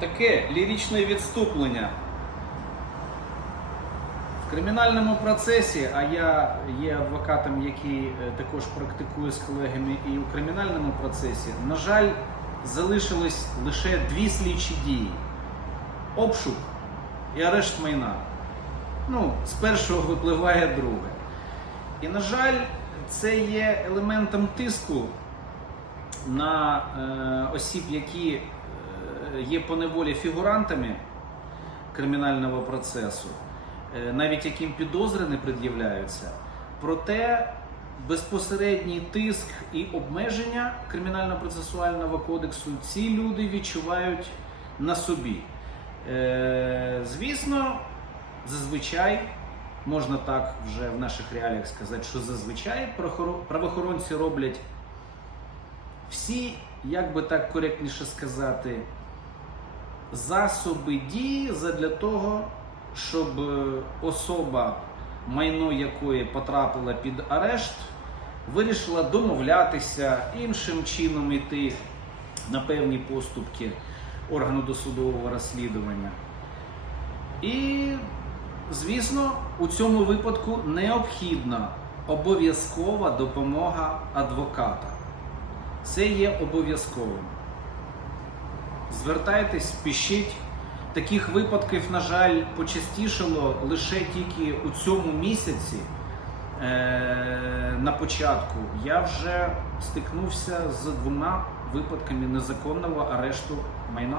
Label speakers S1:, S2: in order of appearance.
S1: таке ліричне відступлення. В кримінальному процесі, а я є адвокатом, який е, також практикує з колегами і у кримінальному процесі, на жаль, залишилось лише дві слідчі дії: обшук і арешт майна. Ну, з першого випливає друге. І, на жаль, це є елементом тиску на е, осіб, які є по неволі фігурантами кримінального процесу, е, навіть яким підозри не пред'являються. Проте безпосередній тиск і обмеження кримінально-процесуального кодексу ці люди відчувають на собі. Е, звісно, зазвичай. Можна так вже в наших реаліях сказати, що зазвичай правоохоронці роблять всі, як би так коректніше сказати, засоби дії задля того, щоб е, особа, майно якої потрапила під арешт, вирішила домовлятися, іншим чином йти на певні поступки органу досудового розслідування. І, звісно, у цьому випадку необхідна обов'язкова допомога адвоката. Це є обов'язковим. Звертайтесь, пишіть. Таких випадків, на жаль, почастішало лише тільки у цьому місяці. Е, на початку я вже стикнувся з двома випадками незаконного арешту майна.